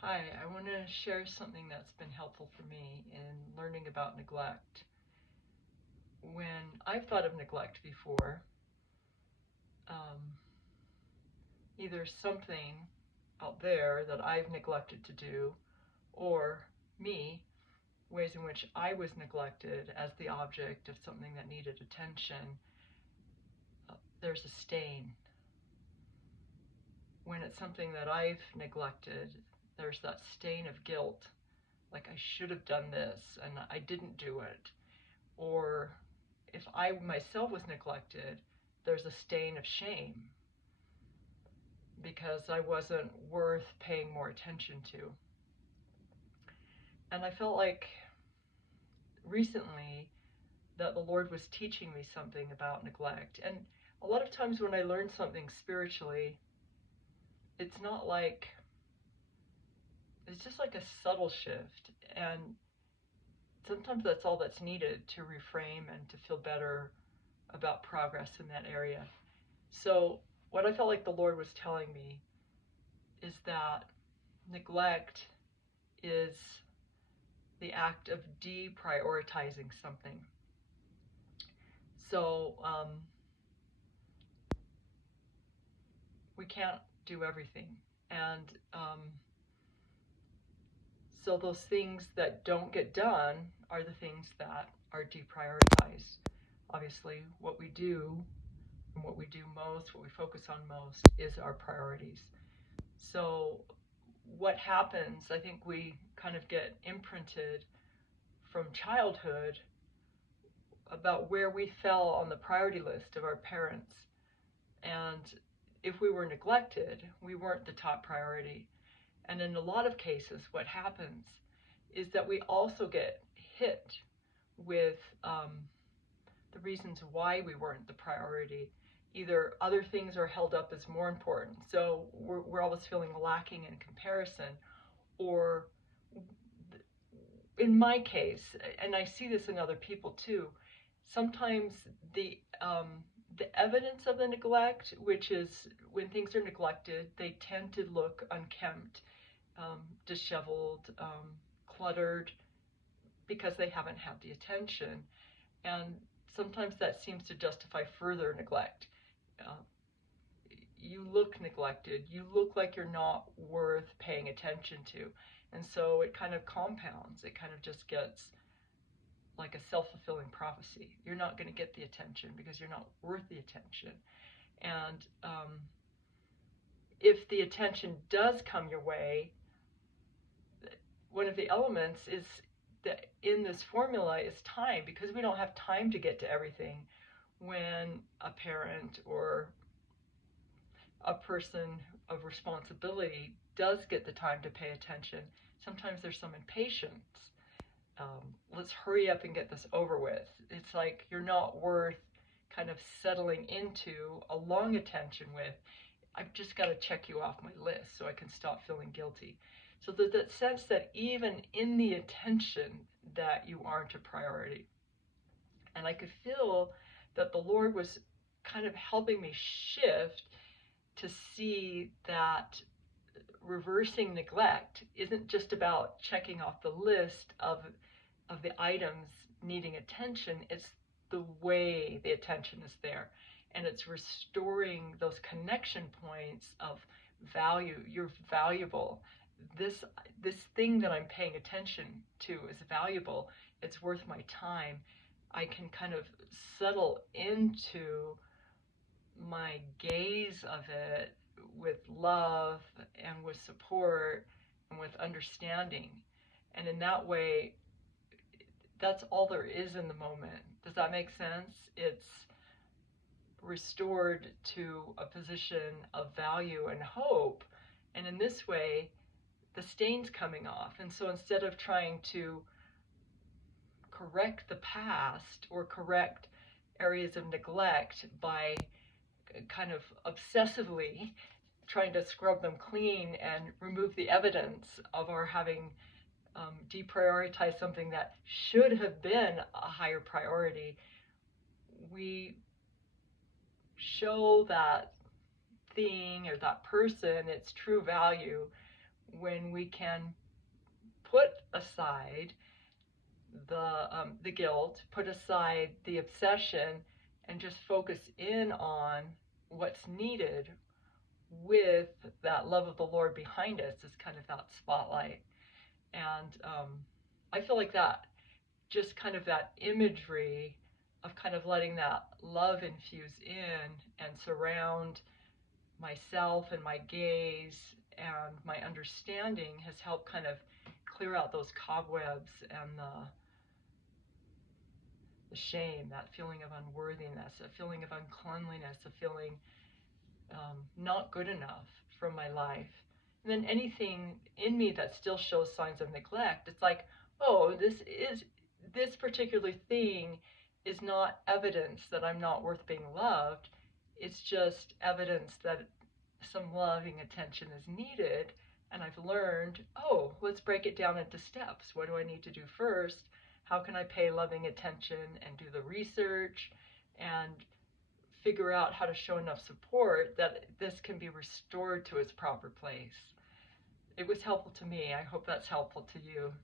Hi, I want to share something that's been helpful for me in learning about neglect. When I've thought of neglect before, um, either something out there that I've neglected to do, or me, ways in which I was neglected as the object of something that needed attention, there's a stain. When it's something that I've neglected, there's that stain of guilt, like I should have done this and I didn't do it. Or if I myself was neglected, there's a stain of shame because I wasn't worth paying more attention to. And I felt like recently that the Lord was teaching me something about neglect. And a lot of times when I learn something spiritually, it's not like, it's just like a subtle shift. And sometimes that's all that's needed to reframe and to feel better about progress in that area. So, what I felt like the Lord was telling me is that neglect is the act of deprioritizing something. So, we can't do everything. And so, those things that don't get done are the things that are deprioritized. Obviously, what we do and what we do most, what we focus on most, is our priorities. So, what happens, I think we kind of get imprinted from childhood about where we fell on the priority list of our parents. And if we were neglected, we weren't the top priority. And in a lot of cases, what happens is that we also get hit with the reasons why we weren't the priority. Either other things are held up as more important, so we're always feeling lacking in comparison, or in my case, and I see this in other people too, sometimes the evidence of the neglect, which is when things are neglected, they tend to look unkempt, disheveled, cluttered, because they haven't had the attention. And sometimes that seems to justify further neglect. Uh, you look neglected, you look like you're not worth paying attention to. And so it kind of compounds, it kind of just gets like a self-fulfilling prophecy. You're not going to get the attention because you're not worth the attention. And if the attention does come your way, one of the elements is that in this formula is time, because we don't have time to get to everything. When a parent or a person of responsibility does get the time to pay attention, sometimes there's some impatience. Let's hurry up and get this over with. It's like you're not worth kind of settling into a long attention with. I've just got to check you off my list so I can stop feeling guilty. So there's that sense that even in the attention that you aren't a priority. And I could feel that the Lord was kind of helping me shift to see that reversing neglect isn't just about checking off the list of the items needing attention, it's the way the attention is there. And it's restoring those connection points of value. You're valuable. This thing that I'm paying attention to is valuable. It's worth my time. I can kind of settle into my gaze of it with love and with support and with understanding. And in that way, that's all there is in the moment. Does that make sense? It's restored to a position of value and hope. And in this way, the stain's coming off. And so instead of trying to correct the past or correct areas of neglect by kind of obsessively trying to scrub them clean and remove the evidence of our having deprioritized something that should have been a higher priority, we show that thing or that person its true value when we can put aside the guilt, put aside the obsession, and just focus in on what's needed with that love of the Lord behind us is kind of that spotlight. And I feel like that, just kind of that imagery of kind of letting that love infuse in and surround myself and my gaze and my understanding has helped kind of clear out those cobwebs and the shame, that feeling of unworthiness, a feeling of uncleanliness, a feeling not good enough from my life. And then anything in me that still shows signs of neglect, it's like, oh, this particular thing is not evidence that I'm not worth being loved. It's just evidence that some loving attention is needed. And I've learned, oh, let's break it down into steps. What do I need to do first? How can I pay loving attention and do the research and figure out how to show enough support that this can be restored to its proper place? It was helpful to me. I hope that's helpful to you.